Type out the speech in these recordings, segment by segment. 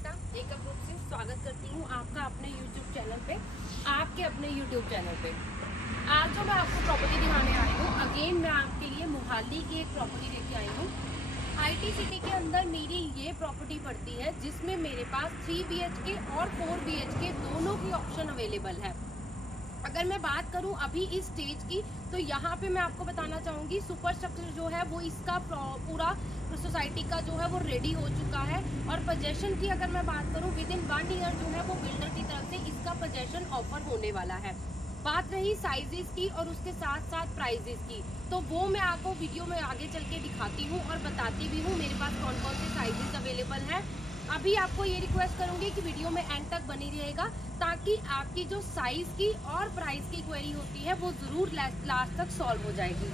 एकता एकम रूप से स्वागत करती हूँ आपका अपने YouTube चैनल पे, आपके अपने YouTube चैनल पे। आज जो मैं आपको प्रॉपर्टी दिखाने आई हूँ, अगेन मैं आपके लिए मोहाली की एक प्रॉपर्टी लेके आई हूँ। IT सिटी के अंदर मेरी ये प्रॉपर्टी पड़ती है जिसमें मेरे पास 3 BHK और 4 BHK दोनों की ऑप्शन अवेलेबल है। अगर मैं बात करूं अभी इस स्टेज की, तो यहाँ पे मैं आपको बताना चाहूँगी सुपर स्ट्रक्चर जो है वो इसका पूरा सोसाइटी का जो है वो रेडी हो चुका है। और पोजेशन की अगर मैं बात करूं, विद इन 1 ईयर जो है वो बिल्डर की तरफ से इसका पोजेशन ऑफर होने वाला है। बात रही साइजेस की और उसके साथ साथ प्राइजेस की, तो वो मैं आपको वीडियो में आगे चल के दिखाती हूँ और बताती भी हूँ मेरे पास कौन कौन से साइजेस अवेलेबल हैं। अभी आपको ये रिक्वेस्ट करूंगी कि वीडियो में एंड तक बनी रहेगा, ताकि आपकी जो साइज की और प्राइस की क्वेरी होती है वो जरूर लास्ट तक सॉल्व हो जाएगी।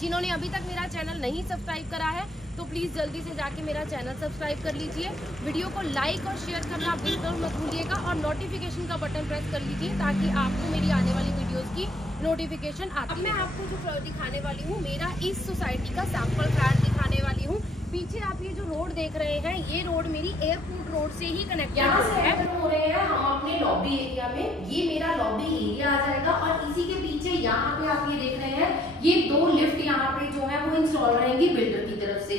जिन्होंने अभी तक मेरा चैनल नहीं सब्सक्राइब करा है तो प्लीज़ जल्दी से जाके मेरा चैनल सब्सक्राइब कर लीजिए। वीडियो को लाइक और शेयर करना बिल्कुल मत भूलिएगा और नोटिफिकेशन का बटन प्रेस कर लीजिए ताकि आपको मेरी आने वाली वीडियोस की नोटिफिकेशन आती है। अब मैं आपको जो दिखाने वाली हूँ, मेरा इस सोसाइटी का सैंपल फ्लैट दिखाने वाली हूँ। पीछे आप ये जो रोड देख रहे हैं, ये रोड मेरी एयरपोर्ट रोड से ही कनेक्टेड हो रहे हैं हम अपने लॉबी एरिया में। ये मेरा लॉबी एरिया आ जाएगा और इसी के पीछे यहाँ पे आप ये देख रहे हैं, ये 2 लिफ्ट यहाँ पे जो है वो इंस्टॉल रहेंगी बिल्डर की तरफ से।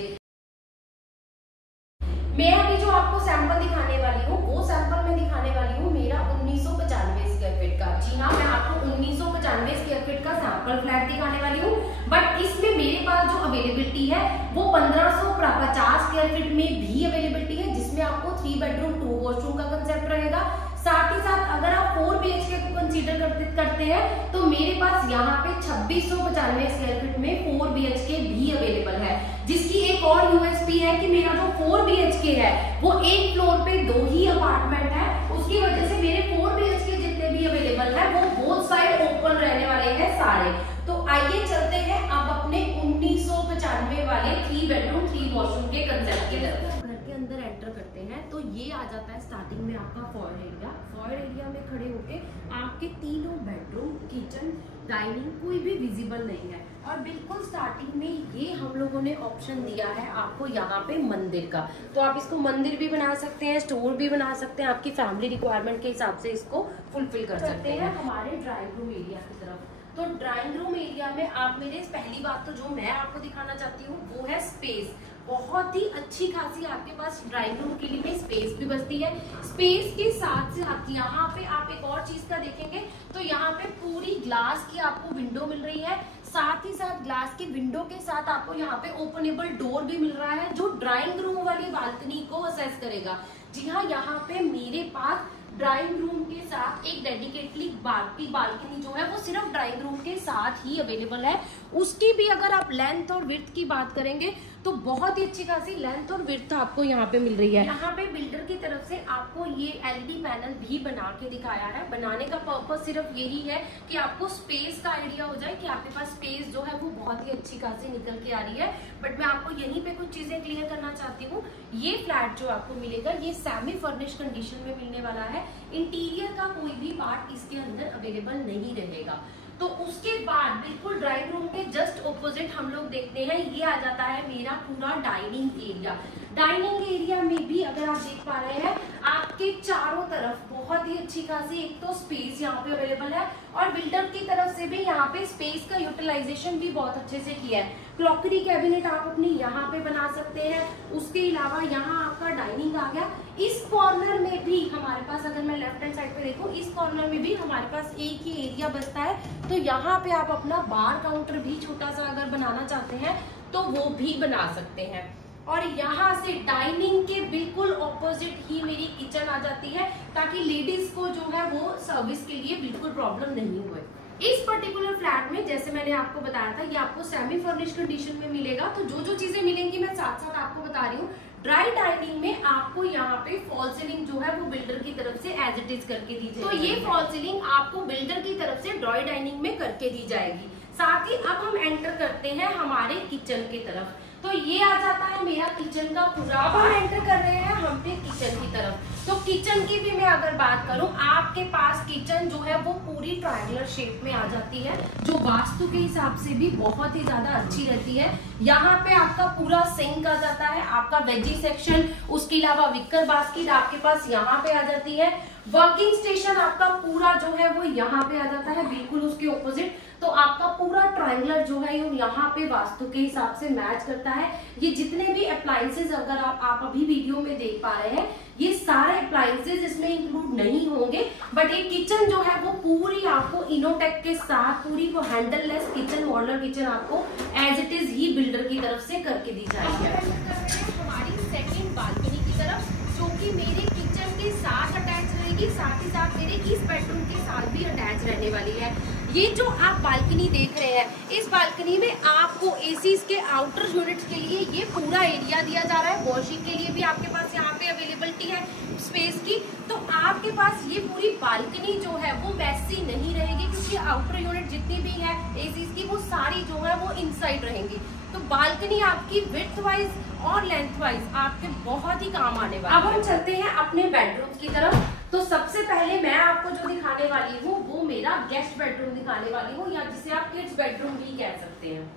मैं अभी जो आपको सैंपल दिखाने वाली हूँ, वो सैंपल मैं दिखाने वाली हूँ मेरा 1995 स्क्वायर फीट का। जी हाँ, मैं आपको 1995 स्क्वायर फीट का सैंपल फ्लैट दिखाने वाली हूँ। बट इसमें मेरे पास जो अवेलेबिलिटी है वो 1550 स्क्वायर फीट में भी अवेलेबिलिटी है, जिसमें आपको 3 बेडरूम 2 वॉशरूम का कंसेप्ट रहेगा। साथ ही साथ अगर आप 4 BHK को कंसीडर करते हैं तो मेरे पास यहाँ पे 2695 स्क्वायर फीट में 4 BHK भी अवेलेबल है, जिसकी एक और USP है कि मेरा जो 4 BHK है वो एक फ्लोर पे 2 ही अपार्टमेंट है। उसकी वजह से मेरे 4 BHK जितने भी अवेलेबल है वो बोथ साइड ओपन रहने वाले हैं सारे। तो आइए चलते हैं अब अपने 1995 वाले 3 बेडरूम 3 वॉशरूम के कंसेप्ट की तरफ। घर के अंदर एंटर करते हैं तो ये आ जाता है स्टार्टिंग में आपका फॉयर एरिया। फॉयर एरिया में खड़े होके आपके तीनों बेडरूम, किचन, डाइनिंग कोई भी विजिबल नहीं है। और बिल्कुल स्टार्टिंग में ये हम लोगों ने ऑप्शन दिया है आपको यहाँ पे मंदिर का, तो आप इसको मंदिर भी बना सकते हैं, स्टोर भी बना सकते हैं, आपकी फैमिली रिक्वायरमेंट के हिसाब से इसको फुलफिल कर सकते हैं। हमारे ड्राइंग रूम एरिया की तरफ, तो ड्राइंग रूम एरिया में आप मेरे पहली बात तो जो मैं आपको दिखाना चाहती हूँ वो है स्पेस। बहुत ही अच्छी खासी आपके पास ड्राइंग रूम के लिए स्पेस भी बचती है। स्पेस के साथ साथ यहाँ पे आप एक और चीज का देखेंगे तो यहाँ पे पूरी ग्लास की आपको विंडो मिल रही है। साथ ही साथ ग्लास की विंडो के साथ आपको यहाँ पे ओपनेबल डोर भी मिल रहा है जो ड्राइंग रूम वाली बालकनी को असेस करेगा। जी हाँ, यहाँ पे मेरे पास ड्राइंग रूम के साथ एक डेडिकेटली बालकनी जो है वो सिर्फ ड्राइंग रूम के साथ ही अवेलेबल है। उसकी भी अगर आप लेंथ और विड्थ की बात करेंगे तो बहुत ही अच्छी खासी लेंथ और विड्थ आपको यहाँ पे मिल रही है। यहाँ पे बिल्डर की तरफ से आपको ये LED पैनल भी बना के दिखाया है। बनाने का पर्पस सिर्फ यही है कि आपको स्पेस का आइडिया हो जाए कि आपके पास स्पेस जो है वो बहुत ही अच्छी खासी निकल के आ रही है। बट मैं आपको यहीं पे कुछ चीजें क्लियर करना चाहती हूँ। ये फ्लैट जो आपको मिलेगा ये सेमी फर्निश कंडीशन में मिलने वाला है। इंटीरियर का कोई भी पार्ट इसके अंदर अवेलेबल नहीं रहेगा। तो उसके बाद बिल्कुल ड्राइंग रूम के जस्ट ऑपोजिट हम लोग देखते हैं, ये आ जाता है मेरा पूरा डाइनिंग एरिया। डाइनिंग एरिया में भी अगर आप देख पा रहे हैं आपके चारों तरफ बहुत ही अच्छी खासी एक तो स्पेस यहाँ पे अवेलेबल है और बिल्डर की तरफ से भी यहाँ पे स्पेस का यूटिलाइजेशन भी बहुत अच्छे से किया है। क्रॉकरी कैबिनेट आप अपनी यहाँ पे बना सकते हैं। उसके अलावा यहाँ आपका डाइनिंग आ गया। इस कॉर्नर में भी हमारे पास, अगर मैं लेफ्ट हैंड साइड पे देखूं, इस कॉर्नर में भी हमारे पास एक ही एरिया बचता है। तो यहाँ पे आप अपना बार काउंटर भी छोटा सा अगर बनाना चाहते हैं तो वो भी बना सकते हैं। और यहाँ से डाइनिंग के बिल्कुल ऑपोजिट ही मेरी किचन आ जाती है, ताकि लेडीज को जो है वो सर्विस के लिए बिल्कुल प्रॉब्लम नहीं हुए। इस पर्टिकुलर फ्लैट में जैसे मैंने आपको बताया था, ये आपको सेमी फर्निश कंडीशन में मिलेगा। तो जो जो चीजें मिलेंगी मैं साथ साथ आपको बता रही हूँ। ड्राई डाइनिंग में आपको यहाँ पे फॉल सीलिंग जो है वो बिल्डर की तरफ से एज इट इज करके दी जाएगी। तो ये फॉल सीलिंग आपको बिल्डर की तरफ से ड्राई डाइनिंग में करके दी जाएगी। साथ ही अब हम एंटर करते हैं हमारे किचन की तरफ। तो ये आ जाता है मेरा किचन का पूरा। अब हम एंटर कर रहे हैं हम पे किचन की तरफ। तो किचन की भी मैं अगर बात करूं, आपके पास किचन जो है वो पूरी ट्रायंगुलर शेप में आ जाती है, जो वास्तु के हिसाब से भी बहुत ही ज्यादा अच्छी रहती है। यहाँ पे आपका पूरा सिंक आ जाता है, आपका वेजी सेक्शन, उसके अलावा विकर बास्केट आपके पास यहाँ पे आ जाती है। वर्किंग स्टेशन आपका पूरा जो है वो यहाँ पे आ जाता है, बिल्कुल उसके ऑपोजिट। तो आपका पूरा ट्रायंगुलर जो है यहाँ पे वास्तु के हिसाब से मैच करता है। ये जितने भी अप्लायंसेज अगर आप अभी वीडियो में देख पा रहे हैं, ये सारे अप्लायंसेज इसमें इंक्लूड नहीं होंगे, बट ये किचन जो है वो पूरी आपको इनोटेक के साथ पूरी वो handleless kitchen, modular kitchen आपको एज इट इज ही बिल्डर की तरफ से करके दी जाएगी। हमारी सेकेंड बालकनी की तरफ, जो कि मेरे किचन के साथ अटैच रहेगी, साथ ही साथ मेरे इस बेडरूम के साथ भी अटैच रहने वाली है। ये जो आप बालकनी देख रहे हैं, इस बालकनी में आपको एसीज के आउटर यूनिट्स के लिए ये पूरा एरिया दिया जा रहा है। वॉशिंग के लिए भी आपके पास यहाँ पे अवेलेबिलिटी है स्पेस की। तो आपके पास ये पूरी बालकनी जो है वो मैसी नहीं रहेगी, क्योंकि आउटर यूनिट जितनी भी है एसीज की वो सारी जो है वो इनसाइड रहेंगी। तो बालकनी आपकी विड्थ वाइज और लेंथ वाइज आपके बहुत ही काम आने वाली है। अब हम चलते हैं अपने बेडरूम की तरफ। तो सबसे पहले मैं आपको जो दिखाने वाली हूँ वो मेरा गेस्ट बेडरूम दिखाने वाली हूँ, या जिसे आप किड्स बेडरूम भी कह सकते हैं।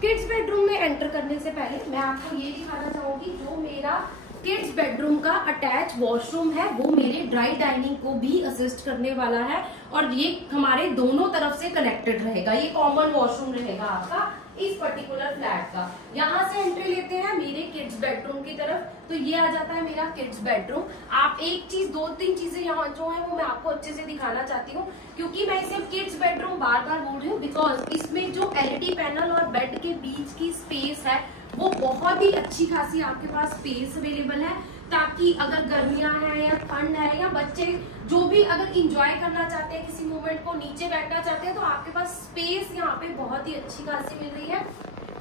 किड्स बेडरूम में एंटर करने से पहले मैं आपको ये दिखाना चाहूंगी, जो मेरा किड्स बेडरूम का अटैच वॉशरूम है वो मेरे ड्राई डाइनिंग को भी असिस्ट करने वाला है, और ये हमारे दोनों तरफ से कनेक्टेड रहेगा। ये कॉमन वॉशरूम रहेगा आपका इस पर्टिकुलर फ्लैट का। यहाँ से एंट्री लेते हैं मेरे किड्स बेडरूम की तरफ, तो ये आ जाता है मेरा किड्स बेडरूम। आप एक चीज, दो तीन चीजें यहाँ जो है वो मैं आपको अच्छे से दिखाना चाहती हूँ, क्योंकि मैं इसे किड्स बेडरूम बार बार बोल रही हूँ, बिकॉज इसमें जो एलईडी पैनल और बेड के बीच की स्पेस है वो बहुत ही अच्छी खासी आपके पास स्पेस अवेलेबल है, ताकि अगर गर्मियां हैं या ठंड है या बच्चे जो भी अगर इंजॉय करना चाहते हैं किसी मोमेंट को, नीचे बैठना चाहते हैं, तो आपके पास स्पेस यहाँ पे बहुत ही अच्छी खासी मिल रही है।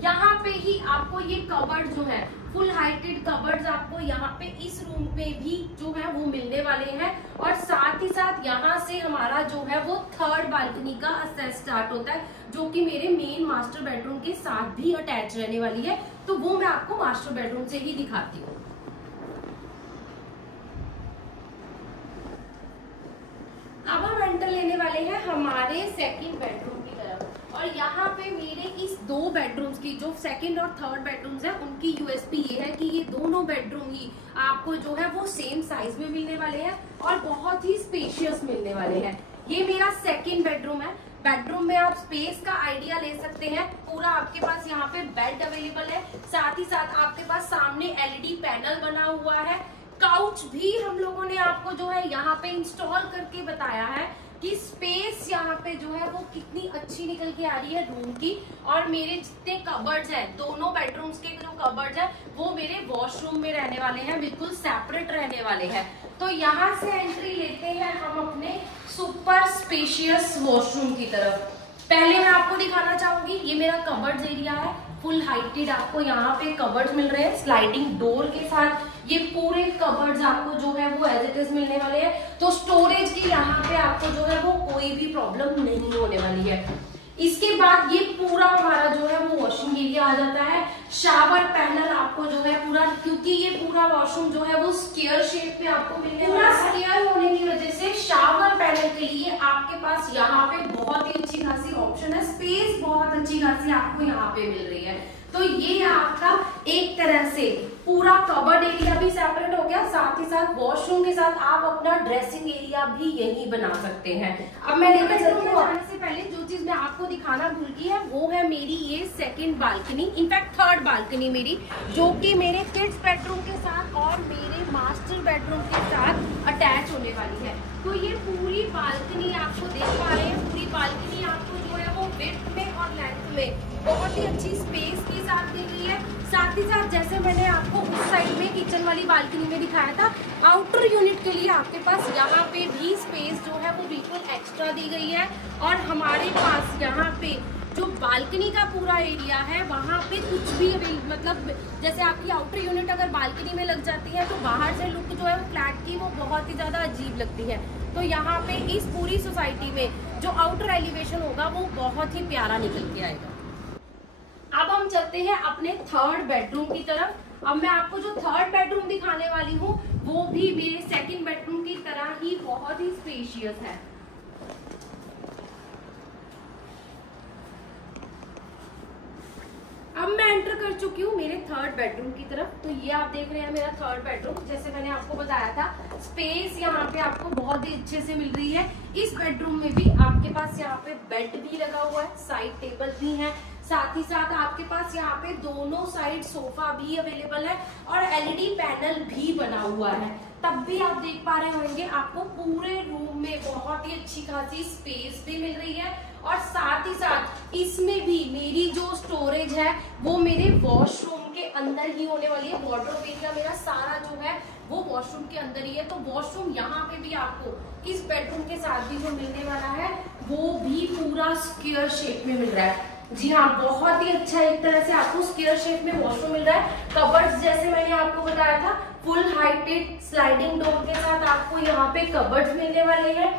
यहाँ पे ही आपको ये कबर्ड जो है फुल हाइटेड कबर्ड्स आपको यहाँ पे इस रूम पे भी जो है वो मिलने वाले हैं, और साथ ही साथ यहाँ से हमारा जो है वो थर्ड बालकनी का एक्सेस स्टार्ट होता है, जो कि मेरे मेन मास्टर बेडरूम के साथ भी अटैच रहने वाली है। तो वो मैं आपको मास्टर बेडरूम से ही दिखाती हूँ। अब हम एंटर लेने वाले हैं हमारे सेकंड बेडरूम की तरफ, और यहाँ पे मेरे इस दो बेडरूम्स की, जो सेकंड और थर्ड बेडरूम्स हैं, उनकी यूएसपी ये है कि ये दोनों बेडरूम ही आपको जो है वो सेम साइज में मिलने वाले हैं और बहुत ही स्पेशियस मिलने वाले हैं। ये मेरा सेकंड बेडरूम है। बेडरूम में आप स्पेस का आइडिया ले सकते हैं। पूरा आपके पास यहाँ पे बेड अवेलेबल है, साथ ही साथ आपके पास सामने एलईडी पैनल बना हुआ है। काउच भी हम लोगों ने आपको जो है यहाँ पे इंस्टॉल करके बताया है कि स्पेस यहाँ पे जो है वो कितनी अच्छी निकल के आ रही है रूम की। और मेरे जितने कबर्ड्स हैं, दोनों बेडरूम्स के जो कबर्ड्स हैं वो मेरे वॉशरूम में रहने वाले हैं, बिल्कुल सेपरेट रहने वाले हैं। तो यहाँ से एंट्री लेते हैं हम अपने सुपर स्पेशियस वॉशरूम की तरफ। पहले मैं आपको दिखाना चाहूंगी, ये मेरा कबर्ड्स एरिया है, फुल हाइटेड आपको यहाँ पे कबर्ड्स मिल रहे हैं स्लाइडिंग डोर के साथ। ये पूरे कबर्ड्स आपको जो है वो एज इट इज मिलने वाले हैं, तो स्टोरेज की यहाँ पे आपको जो है वो कोई भी प्रॉब्लम नहीं होने वाली है। इसके बाद ये पूरा हमारा जो है वो वॉशिंग एरिया आ जाता है। शावर पैनल आपको जो है पूरा, क्योंकि ये पूरा वॉशरूम जो है वो स्क्वायर शेप में आपको मिलने वाला है। स्क्वायर होने की वजह से शावर पैनल के लिए आपके पास यहाँ पे बहुत ही अच्छी खासी ऑप्शन है, स्पेस बहुत अच्छी खासी आपको यहाँ पे मिल रही है। तो ये आपका एक तरह से पूरा कबर्ड एरिया भी सेपरेट हो गया, साथ ही साथ वॉशरूम के साथ आप अपना ड्रेसिंग एरिया भी यही बना सकते हैं। अब मैं लेकर चलती हूँ। जाने से पहले जो चीज मैं आपको दिखाना भूल गई है वो है मेरी ये second balcony, in fact third balcony मेरी, जो कि मेरे किड्स बेडरूम के साथ और मेरे मास्टर बेडरूम के साथ अटैच होने वाली है। तो ये पूरी बालकनी आपको देख पा रहे हैं, पूरी बालकनी आपको जो है वो विड्थ में और लेंथ में बहुत ही अच्छी स्पेस के साथ दी गई है। साथ ही साथ जैसे मैंने आपको उस साइड में किचन वाली बालकनी में दिखाया था, आउटर यूनिट के लिए आपके पास यहाँ पे भी स्पेस जो है वो बिल्कुल एक्स्ट्रा दी गई है। और हमारे पास यहाँ पे जो बालकनी का पूरा एरिया है वहाँ पे कुछ भी मतलब जैसे आपकी आउटर यूनिट अगर बालकनी में लग जाती है तो बाहर से लुक जो है वो फ्लैट की वो बहुत ही ज़्यादा अजीब लगती है। तो यहाँ पे इस पूरी सोसाइटी में जो आउटर एलिवेशन होगा वो बहुत ही प्यारा निकल के आएगा। अब हम चलते हैं अपने थर्ड बेडरूम की तरफ। अब मैं आपको जो थर्ड बेडरूम दिखाने वाली हूँ वो भी मेरे सेकंड बेडरूम की तरह ही बहुत ही स्पेशियस है। अब मैं एंटर कर चुकी हूँ मेरे थर्ड बेडरूम की तरफ। तो ये आप देख रहे हैं मेरा थर्ड बेडरूम। जैसे मैंने आपको बताया था, स्पेस यहाँ पे आपको बहुत ही अच्छे से मिल रही है। इस बेडरूम में भी आपके पास यहाँ पे बेड भी लगा हुआ है, साइड टेबल भी है, साथ ही साथ आपके पास यहाँ पे दोनों साइड सोफा भी अवेलेबल है और एलईडी पैनल भी बना हुआ है। तब भी आप देख पा रहे होंगे आपको पूरे रूम में बहुत ही अच्छी खासी स्पेस भी मिल रही है। और साथ ही साथ इसमें भी मेरी जो स्टोरेज है वो मेरे वॉशरूम के अंदर ही होने वाली है। वार्डरोब एरिया मेरा सारा जो है वो वॉशरूम के अंदर ही है। तो वॉशरूम यहाँ पे भी आपको इस बेडरूम के साथ भी जो मिलने वाला है वो भी पूरा स्क्वायर शेप में मिल रहा है। जी हाँ, बहुत ही अच्छा एक तरह से आपको स्क्वायर शेप में वॉशरूम मिल रहा है। कबर्ड्स जैसे मैंने आपको बताया था, फुल हाइटेड स्लाइडिंग डोर के साथ आपको यहाँ पे कबर्ड्स मिलने वाले हैं।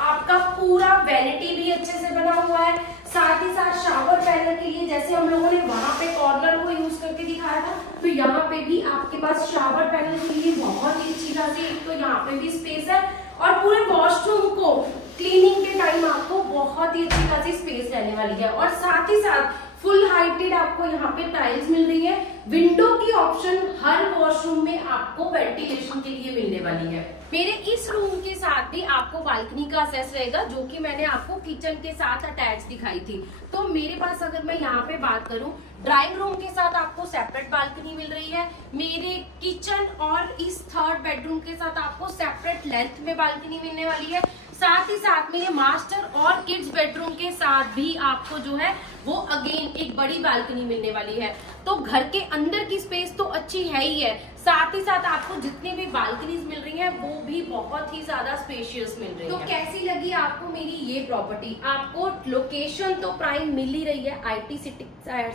आपका पूरा वैनिटी भी अच्छे से बना हुआ है। साथ ही साथ शावर पैनल के लिए जैसे हम लोगों ने वहां पे कॉर्नर को यूज करके दिखाया था, तो यहाँ पे भी आपके पास शावर पैनल के लिए बहुत ही अच्छी खासी एक तो यहाँ पे भी स्पेस है और पूरे वॉशरूम को क्लीनिंग के टाइम आपको बहुत ही अच्छी खासी स्पेस रहने वाली है। और साथ ही साथ फुल हाइटेड आपको यहाँ पे टाइल्स मिल रही है। विंडो की ऑप्शन हर वॉशरूम में आपको वेंटिलेशन के लिए मिलने वाली है। मेरे इस रूम के साथ भी आपको बालकनी का एक्सेस रहेगा, जो कि मैंने आपको किचन के साथ अटैच दिखाई थी। तो मेरे पास अगर मैं यहाँ पे बात करूँ, ड्राइंग रूम के साथ आपको सेपरेट बालकनी मिल रही है। मेरे किचन और इस थर्ड बेडरूम के साथ आपको सेपरेट लेंथ में बालकनी मिलने वाली है। साथ ही साथ मेरे मास्टर और किड्स बेडरूम के साथ भी आपको जो है वो अगेन एक बड़ी बालकनी मिलने वाली है। तो घर के अंदर की स्पेस तो अच्छी है ही है, साथ ही साथ आपको जितनी भी बालकनीज मिल रही हैं वो भी बहुत ही ज्यादा स्पेशियस मिल रही है। तो कैसी लगी आपको मेरी ये प्रॉपर्टी? आपको लोकेशन तो प्राइम मिल ही रही है, आईटी सिटी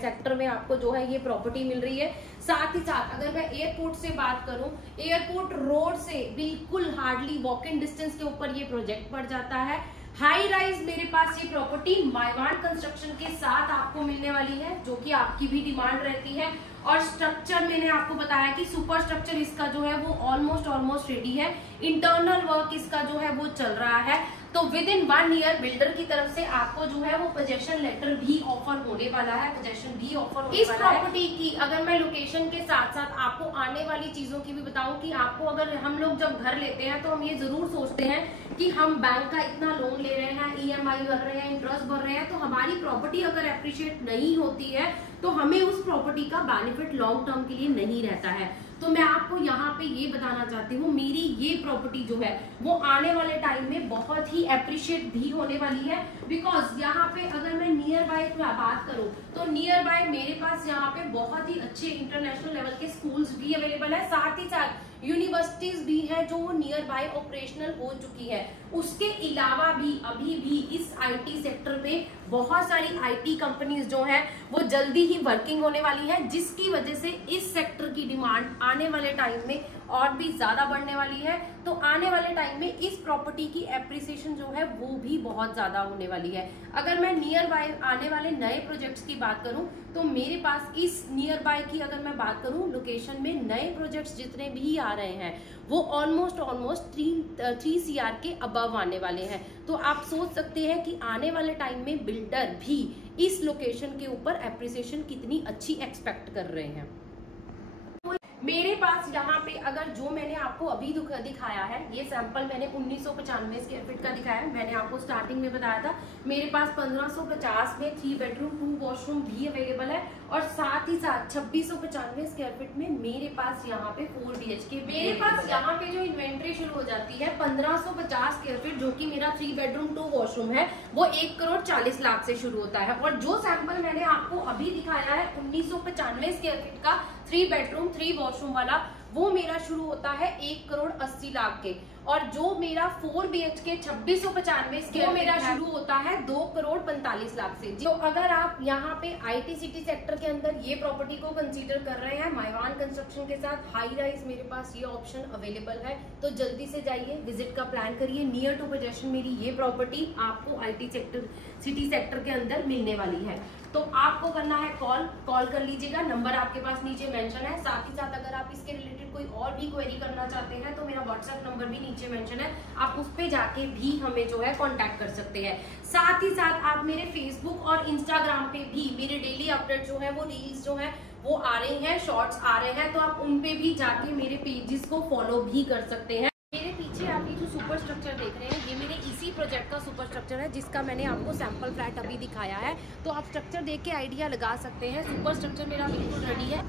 सेक्टर में आपको जो है ये प्रॉपर्टी मिल रही है। साथ ही साथ अगर मैं एयरपोर्ट से बात करूं, एयरपोर्ट रोड से बिल्कुल हार्डली वॉक इन डिस्टेंस के ऊपर ये प्रोजेक्ट पड़ जाता है। हाई राइज मेरे पास ये प्रॉपर्टी माइवान कंस्ट्रक्शन के साथ आपको मिलने वाली है, जो कि आपकी भी डिमांड रहती है। और स्ट्रक्चर मैंने आपको बताया कि सुपर स्ट्रक्चर इसका जो है वो ऑलमोस्ट रेडी है। इंटरनल वर्क इसका जो है वो चल रहा है। तो विद इन 1 ईयर बिल्डर की तरफ से आपको जो है वो पोजेशन लेटर भी ऑफर होने वाला है, पोजेशन भी ऑफर होने वाला है। इस प्रॉपर्टी की अगर मैं लोकेशन के साथ साथ आपको आने वाली चीजों की भी बताऊं कि आपको अगर हम लोग जब घर लेते हैं तो हम ये जरूर सोचते हैं कि हम बैंक का इतना लोन ले रहे हैं, ईएमआई भर रहे हैं, इंटरेस्ट भर रहे हैं, तो हमारी प्रॉपर्टी अगर एप्रिशिएट नहीं होती है तो हमें उस प्रॉपर्टी का बेनिफिट लॉन्ग टर्म के लिए नहीं रहता है। तो मैं आपको यहाँ पे ये बताना चाहती हूँ, मेरी ये प्रॉपर्टी जो है वो आने वाले टाइम में बहुत ही एप्रिशिएट भी होने वाली है। बिकॉज यहाँ पे अगर मैं नियर बाय बात करूँ तो नियर बाय मेरे पास यहाँ पे बहुत ही अच्छे इंटरनेशनल लेवल के स्कूल्स भी अवेलेबल है। साथ ही साथ यूनिवर्सिटीज भी है जो नियर बाय ऑपरेशनल हो चुकी है। उसके अलावा भी अभी भी इस आईटी सेक्टर में बहुत सारी आईटी कंपनीज जो है वो जल्दी ही वर्किंग होने वाली है, जिसकी वजह से इस सेक्टर की डिमांड आने वाले टाइम में और भी ज्यादा बढ़ने वाली है। तो आने वाले टाइम में इस प्रॉपर्टी की एप्रिसिएशन जो है वो भी बहुत ज्यादा होने वाली है। अगर मैं नियर बाय आने वाले नए प्रोजेक्ट्स की बात करूं तो मेरे पास इस नियर बाय की अगर मैं बात करूं लोकेशन में नए प्रोजेक्ट्स जितने भी आ रहे हैं वो ऑलमोस्ट 3 CR के अबव आने वाले हैं। तो आप सोच सकते हैं कि आने वाले टाइम में बिल्डर भी इस लोकेशन के ऊपर एप्रिसिएशन कितनी अच्छी एक्सपेक्ट कर रहे हैं। मेरे पास यहाँ पे अगर जो मैंने आपको अभी दिखाया है, ये सैंपल मैंने 1995 स्क्वायर फीट का दिखाया है। मैंने आपको स्टार्टिंग में बताया था मेरे पास 1550 में 3 बेडरूम 2 वॉशरूम भी अवेलेबल है। और साथ ही साथ 2695 स्क्वायर फीट में मेरे पास यहाँ पे 4 BHK। मेरे पास यहाँ पे जो इन्वेंट्री शुरू हो जाती है 1550 स्क्वायर फीट, जो कि मेरा 3 बेडरूम 2 वॉशरूम है, वो 1,40,00,000 से शुरू होता है। और जो सैंपल मैंने आपको अभी दिखाया है 1995 स्क्वायर फीट का 3 बेडरूम 3 वॉशरूम वाला, वो मेरा शुरू होता है 1,80,00,000 के। और जो मेरा 4 BHK 2695 स्क्वायर मेरा शुरू होता है 2,45,00,000 से। तो अगर आप यहाँ पे आईटी सिटी सेक्टर के अंदर ये प्रॉपर्टी को कंसीडर कर रहे हैं माइवान कंस्ट्रक्शन के साथ हाई राइज, मेरे पास ये ऑप्शन अवेलेबल है। तो जल्दी से जाइए, विजिट का प्लान करिए। नियर टू पोजेशन मेरी ये प्रॉपर्टी आपको आईटी सेक्टर सिटी सेक्टर के अंदर मिलने वाली है। तो आपको करना है कॉल कर लीजिएगा, नंबर आपके पास नीचे मेंशन है। साथ ही साथ अगर आप इसके रिलेटेड कोई और भी क्वेरी करना चाहते हैं तो मेरा व्हाट्सएप नंबर भी नीचे मेंशन है, आप उस पे जाके भी हमें जो है कांटेक्ट कर सकते हैं। साथ ही साथ आप मेरे फेसबुक और इंस्टाग्राम पे भी मेरे डेली अपडेट जो है वो रील्स जो है वो आ रही हैं, शॉर्ट्स आ रहे हैं, तो आप उन पे भी जाके मेरे पेजेस को फॉलो भी कर सकते हैं। मेरे पीछे आप ये जो सुपर स्ट्रक्चर देख रहे हैं ये मेरे इसी प्रोजेक्ट का सुपर स्ट्रक्चर है जिसका मैंने आपको सैंपल फ्लैट अभी दिखाया है, तो आप स्ट्रक्चर देख के आइडिया लगा सकते हैं। सुपर स्ट्रक्चर मेरा बिल्कुल रेडी है।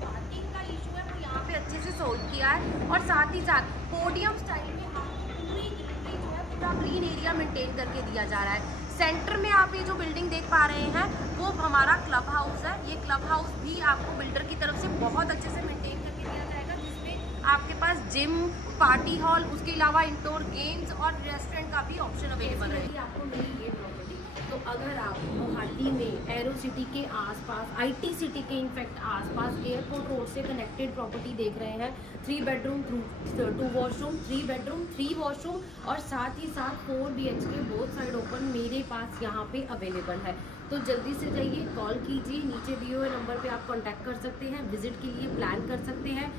पार्किंग का इशू है वो यहाँ पे अच्छे से सोल्व किया है, और साथ ही साथ पोडियम स्टाइल में आपको पूरी ग्रीनरी जो है पूरा ग्रीन एरिया मेंटेन करके दिया जा रहा है। सेंटर में आप ये जो बिल्डिंग देख पा रहे हैं वो हमारा क्लब हाउस है। ये क्लब हाउस भी आपको बिल्डर की तरफ से बहुत अच्छे से मेंटेन करके दिया जाएगा, जिसमें आपके पास जिम, पार्टी हॉल, उसके अलावा इंडोर गेम्स और रेस्टोरेंट का भी ऑप्शन अवेलेबल है। आपको मिली ये प्रॉपर्टी, तो अगर आप गुवाहाटी में एरो सिटी के आसपास, IT सिटी के इनफैक्ट आसपास एयरपोर्ट रोड से कनेक्टेड प्रॉपर्टी देख रहे हैं, 3 बेडरूम 2 वॉशरूम, 3 बेडरूम 3 वॉशरूम और साथ ही साथ 4 BHK बोथ साइड ओपन मेरे पास यहाँ पे अवेलेबल है। तो जल्दी से जाइए, कॉल कीजिए, नीचे दिए हुए नंबर पे आप कांटेक्ट कर सकते हैं, विजिट के लिए प्लान कर सकते हैं।